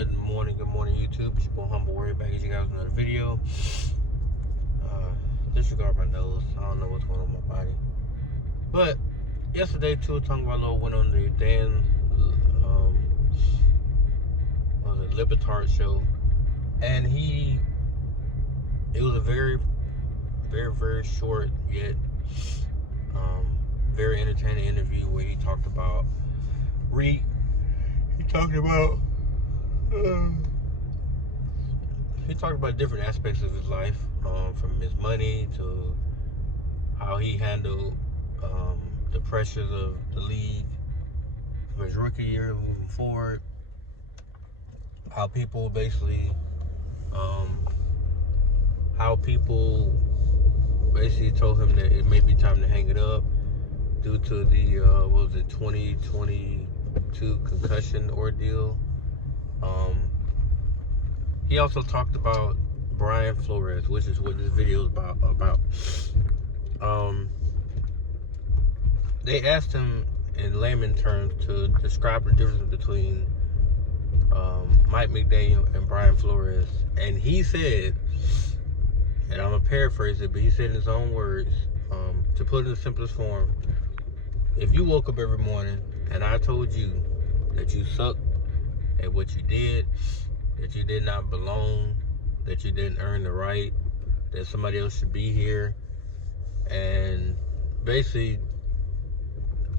Good morning, YouTube. It's your boy Humble Warrior back at you guys with another video. Disregard my nose. I don't know what's going on with my body. But yesterday, too, talking about Lil went on the Dan Libertard show, and it was a very, very, very short yet very entertaining interview where he talked about different aspects of his life, from his money to how he handled the pressures of the league for his rookie year moving forward. How people basically told him that it may be time to hang it up due to the 2022 concussion ordeal. He also talked about Brian Flores, which is what this video is about. They asked him in layman terms to describe the difference between Mike McDaniel and Brian Flores, and he said, and I'm gonna paraphrase it, but he said in his own words, to put it in the simplest form: if you woke up every morning and I told you that you sucked at what you did, that you did not belong, that you didn't earn the right, that somebody else should be here, and basically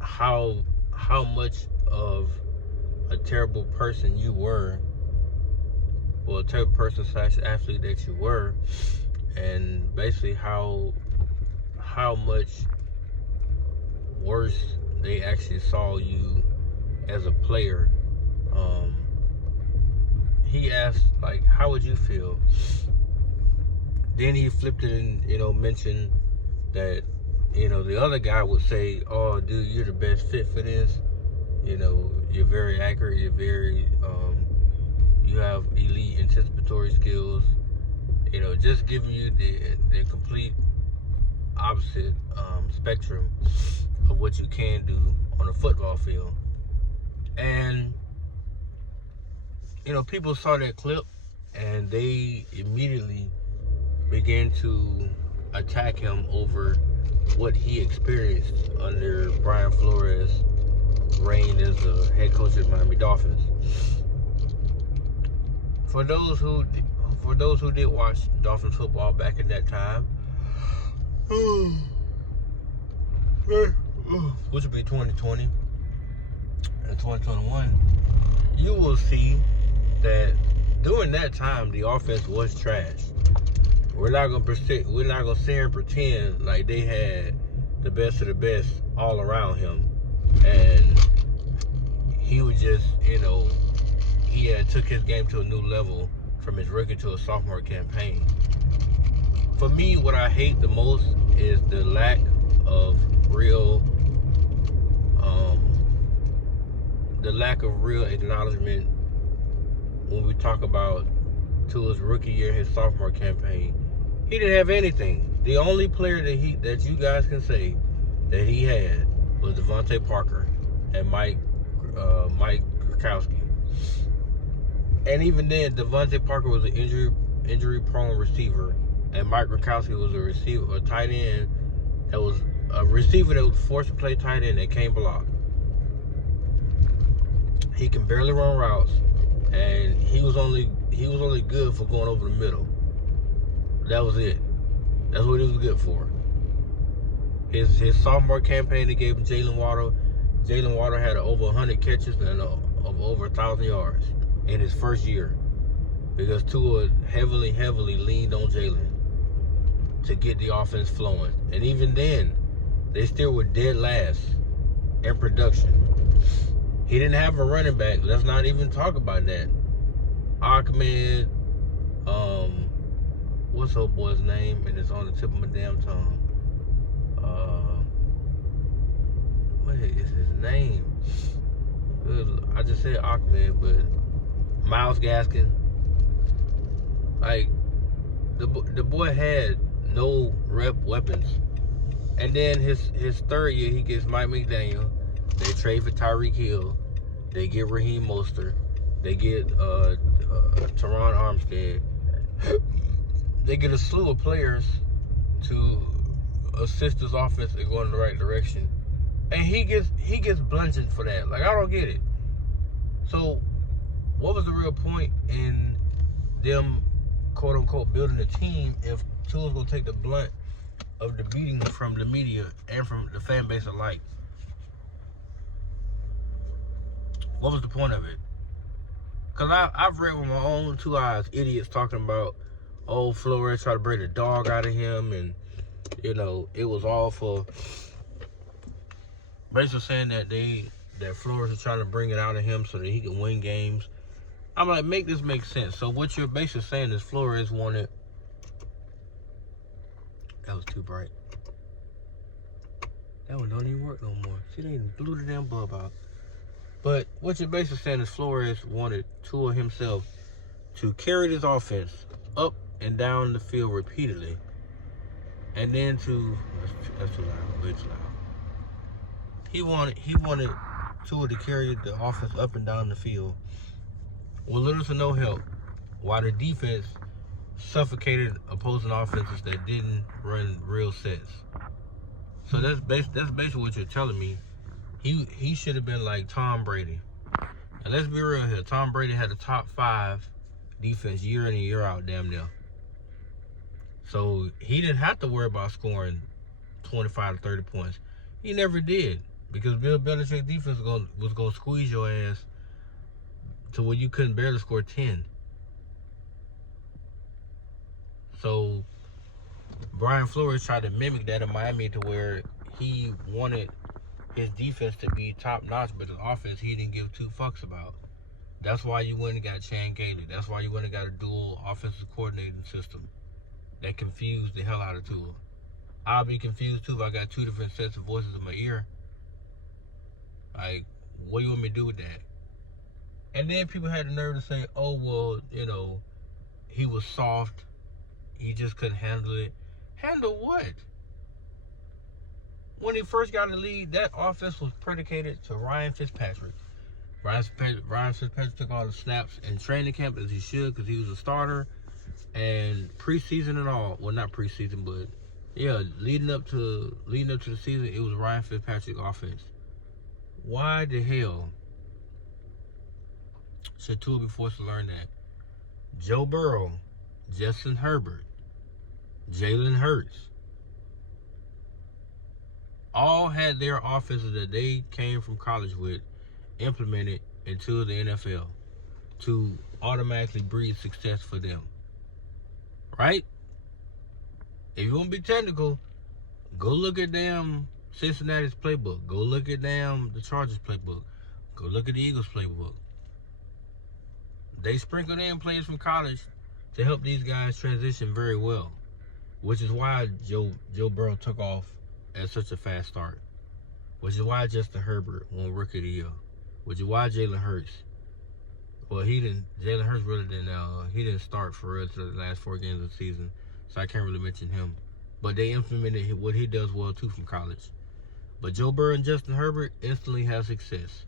how much of a terrible person you were, or a terrible person / athlete that you were, and basically how much worse they actually saw you as a player. He asked, like, how would you feel? Then he flipped it and, mentioned that, the other guy would say, oh, dude, you're the best fit for this. You're very accurate. You're very, you have elite anticipatory skills. Just giving you the complete opposite spectrum of what you can do on a football field. And people saw that clip and they immediately began to attack him over what he experienced under Brian Flores' reign as the head coach of the Miami Dolphins. For those who did watch Dolphins football back in that time, which would be 2020 and 2021, you will see that during that time the offense was trash. We're not gonna sit here and pretend like they had the best of the best all around him, and he was just, he had took his game to a new level from his rookie to a sophomore campaign. For me, what I hate the most is the lack of real acknowledgement when we talk about to his rookie year, his sophomore campaign. He didn't have anything. The only player that you guys can say that he had was Devontae Parker and Mike Gronkowski. And even then, Devontae Parker was an injury-prone receiver, and Mike Gronkowski was a tight end that was a receiver that was forced to play tight end that can't block. He can barely run routes, and he was only good for going over the middle. That was it. That's what he was good for. His sophomore campaign, they gave him Jalen Waddle. Jalen Waddle had over 100 catches and over 1,000 yards in his first year, because Tua heavily leaned on Jalen to get the offense flowing. And even then, they still were dead last in production. He didn't have a running back. Let's not even talk about that. Ahmed, what's old boy's name? And it's on the tip of my damn tongue. What is his name? I just said Ahmed, but Myles Gaskin. Like, the boy had no rep weapons. And then his third year, he gets Mike McDaniel. They trade for Tyreek Hill. They get Raheem Mostert. They get Teron Armstead. They get a slew of players to assist his offense and go in the right direction, and he gets bludgeoned for that. Like, I don't get it. So, what was the real point in them, quote unquote, building a team if Tua's gonna take the blunt of the beating from the media and from the fan base alike? What was the point of it? Because I've read with my own two eyes idiots talking about, oh, Flores tried to bring the dog out of him, and, you know, it was all for basically saying that Flores is trying to bring it out of him so that he can win games. I'm like, make this make sense. So what you're basically saying is Flores wanted... That was too bright. That one don't even work no more. See, they even blew the damn bulb out. But what you're basically saying is Flores wanted Tua himself to carry this offense up and down the field repeatedly. And then that's too loud, way too loud. He wanted Tua to carry the offense up and down the field with little to no help, while the defense suffocated opposing offenses that didn't run real sets. So that's basically what you're telling me. He should have been like Tom Brady. And let's be real here. Tom Brady had a top 5 defense year in and year out, damn near. So he didn't have to worry about scoring 25 to 30 points. He never did, because Bill Belichick's defense was going to squeeze your ass to where you couldn't barely score 10. So Brian Flores tried to mimic that in Miami, to where he wanted his defense to be top notch, but his offense he didn't give two fucks about. That's why you went and got Chan Gailey. That's why you went and got a dual offensive coordinating system that confused the hell out of Tua. I'll be confused too if I got 2 different sets of voices in my ear. Like, what do you want me to do with that? And then people had the nerve to say, oh, well, you know, he was soft. He just couldn't handle it. Handle what? When he first got in the league, that offense was predicated to Ryan Fitzpatrick. Ryan Fitzpatrick took all the snaps in training camp, as he should, because he was a starter. And preseason and all, well, not preseason, but yeah, leading up to the season, it was Ryan Fitzpatrick offense. Why the hell should Tua be forced to learn that? Joe Burrow, Justin Herbert, Jalen Hurts all had their offenses that they came from college with implemented into the NFL to automatically breed success for them. Right? If you want to be technical, go look at damn Cincinnati's playbook. Go look at damn the Chargers playbook. Go look at the Eagles playbook. They sprinkled in players from college to help these guys transition very well, which is why Joe Burrow took off at such a fast start, which is why Justin Herbert won Rookie of the Year, which is why Jalen Hurts. Well, Jalen Hurts really he didn't start for real to the last 4 games of the season, so I can't really mention him. But they implemented what he does well too from college. But Joe Burrow and Justin Herbert instantly have success.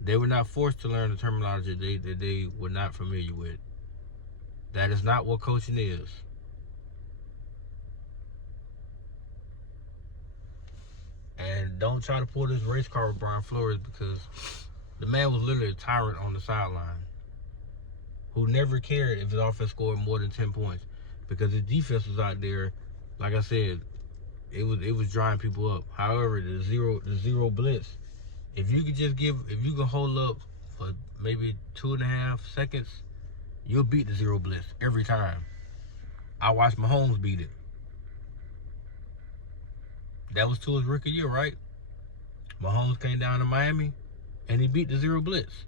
They were not forced to learn the terminology that they were not familiar with. That is not what coaching is. And don't try to pull this race car with Brian Flores, because the man was literally a tyrant on the sideline who never cared if his offense scored more than 10 points, because his defense was out there. Like I said, it was drying people up. However, the zero blitz, if you can hold up for maybe 2.5 seconds, you'll beat the zero blitz every time. I watched Mahomes beat it. That was Tua's rookie year, right? Mahomes came down to Miami, and he beat the zero blitz.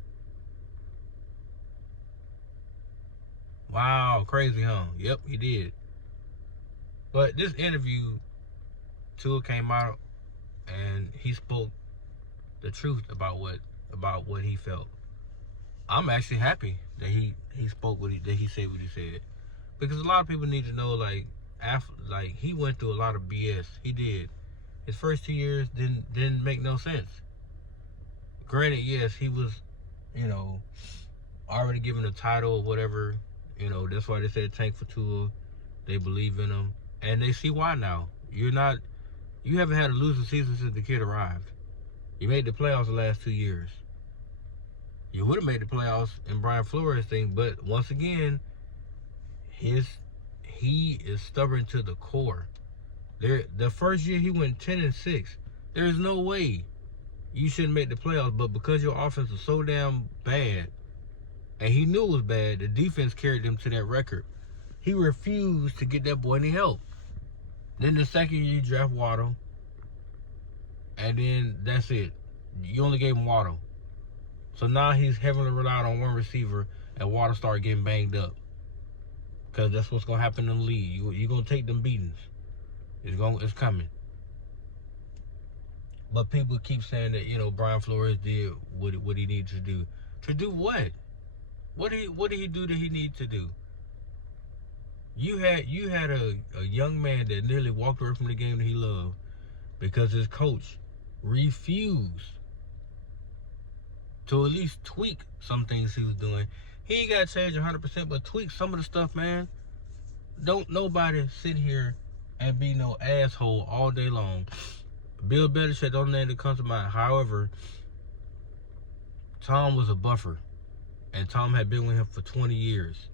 Wow, crazy, huh? Yep, he did. But this interview, Tua came out and he spoke the truth about what he felt. I'm actually happy that he spoke that he said what he said, because a lot of people need to know, like he went through a lot of BS. He did. His first 2 years didn't make no sense. Granted, yes, he was, already given a title or whatever. You know, that's why they said tank for Tua. They believe in him, and they see why now. You haven't had a losing season since the kid arrived. You made the playoffs the last 2 years. You would have made the playoffs in Brian Flores thing, but once again, he is stubborn to the core. The first year he went 10-6. There's no way you shouldn't make the playoffs, but because your offense was so damn bad, and he knew it was bad, the defense carried them to that record. He refused to get that boy any help. Then the second year you draft Waddle, and then that's it. You only gave him Waddle. So now he's heavily relied on one receiver, and Waddle started getting banged up. Because that's what's going to happen in the league. You're going to take them beatings. It's coming. But people keep saying that, you know, Brian Flores did what he needed to do. To do what? What did he do that he needed to do? You had a young man that nearly walked away from the game that he loved because his coach refused to at least tweak some things he was doing. He ain't got to change 100%, but tweak some of the stuff, man. Don't nobody sit here and be no asshole all day long. Bill Belichick, the only name that comes to mind. However, Tom was a buffer, and Tom had been with him for 20 years.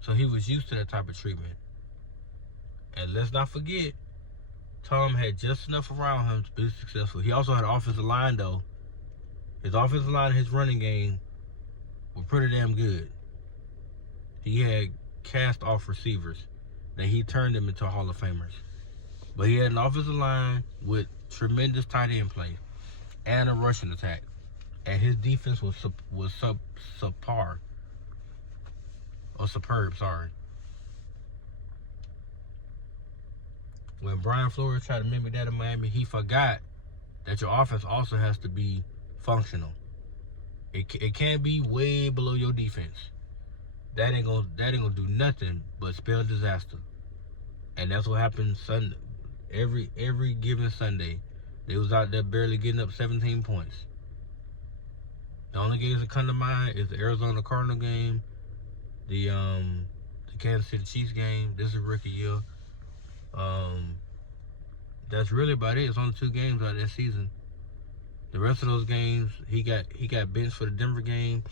So he was used to that type of treatment. And let's not forget, Tom had just enough around him to be successful. He also had an offensive line, though. His offensive line and his running game were pretty damn good. He had cast-off receivers that he turned them into Hall of Famers. But he had an offensive line with tremendous tight end play and a rushing attack. And his defense was subpar. Or superb, sorry. When Brian Flores tried to mimic that in Miami, he forgot that your offense also has to be functional. It can't be way below your defense. That ain't gonna do nothing but spell disaster. And that's what happened Sunday. Every given Sunday, they was out there barely getting up 17 points. The only games that come to mind is the Arizona Cardinal game, the Kansas City Chiefs game. This is rookie year. That's really about it. It's only 2 games out of that season. The rest of those games, he got benched for the Denver game.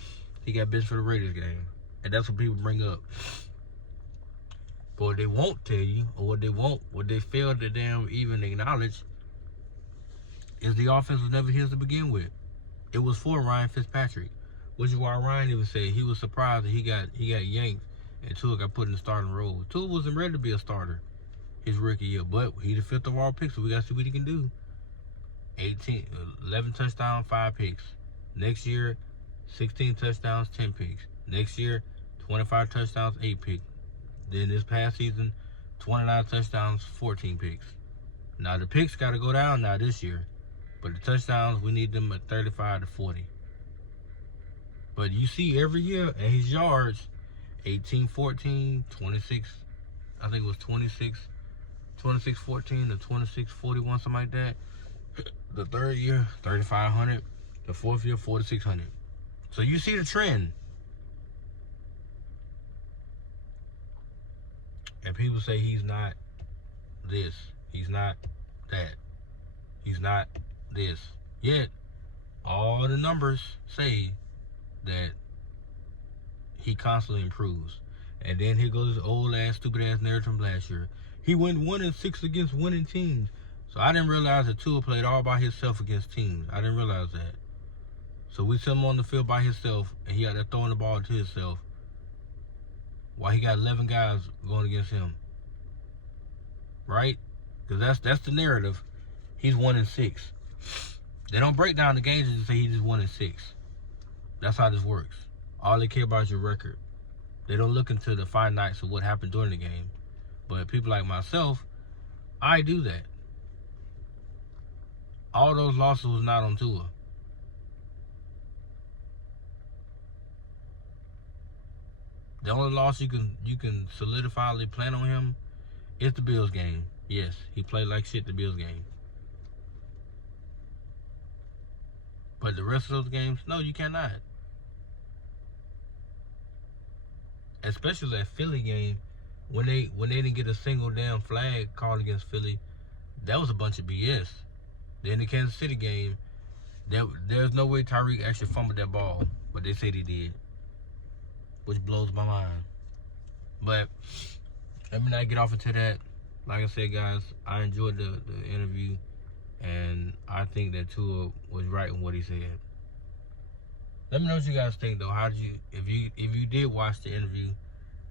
He got benched for the Raiders game. And that's what people bring up. But what they won't tell you, or what they fail to damn even acknowledge, is the offense was never his to begin with. It was for Ryan Fitzpatrick, which is why Ryan even said he was surprised that he got yanked and Tua got put in the starting role. Tua wasn't ready to be a starter his rookie year, but he the 5th overall pick, so we got to see what he can do. 11 touchdowns, 5 picks. Next year, 16 touchdowns, 10 picks. Next year, 25 touchdowns, 8 picks. Then this past season, 29 touchdowns, 14 picks. Now the picks got to go down now this year, but the touchdowns, we need them at 35 to 40. But you see every year, and his yards, 18-14, 26, I think it was 26-14 or 26-41, something like that. The third year, 3,500. The fourth year, 4,600. So you see the trend. And people say he's not this. He's not that. He's not this. Yet, all the numbers say that he constantly improves. And then here goes this old ass, stupid ass narrative from last year. He went 1-6 against winning teams. So I didn't realize that Tua played all by himself against teams. I didn't realize that. So we sent him on the field by himself, and he got there throwing the ball to himself, while he got 11 guys going against him. Right? Because that's the narrative. He's 1-6. They don't break down the games and say he just 1-6. That's how this works. All they care about is your record. They don't look into the fine nights of what happened during the game. But people like myself, I do that. All those losses was not on Tua. The only loss you can solidifyly plan on him is the Bills game. Yes, he played like shit the Bills game. But the rest of those games, no, you cannot. especially that Philly game, when they didn't get a single damn flag called against Philly, that was a bunch of BS. Then the Kansas City game, there's no way Tyreek actually fumbled that ball, but they said he did, which blows my mind. But let me not get off into that. Like I said, guys, I enjoyed the interview, and I think that Tua was right in what he said. Let me know what you guys think, though. How did you, if you did watch the interview,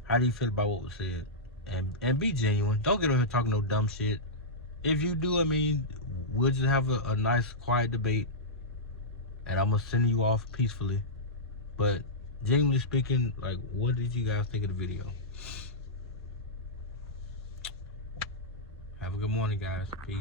how do you feel about what was said? And be genuine. Don't get over here talking no dumb shit. If you do, I mean, we'll just have a nice, quiet debate, and I'm gonna send you off peacefully. But genuinely speaking, like, what did you guys think of the video? Have a good morning, guys. Peace.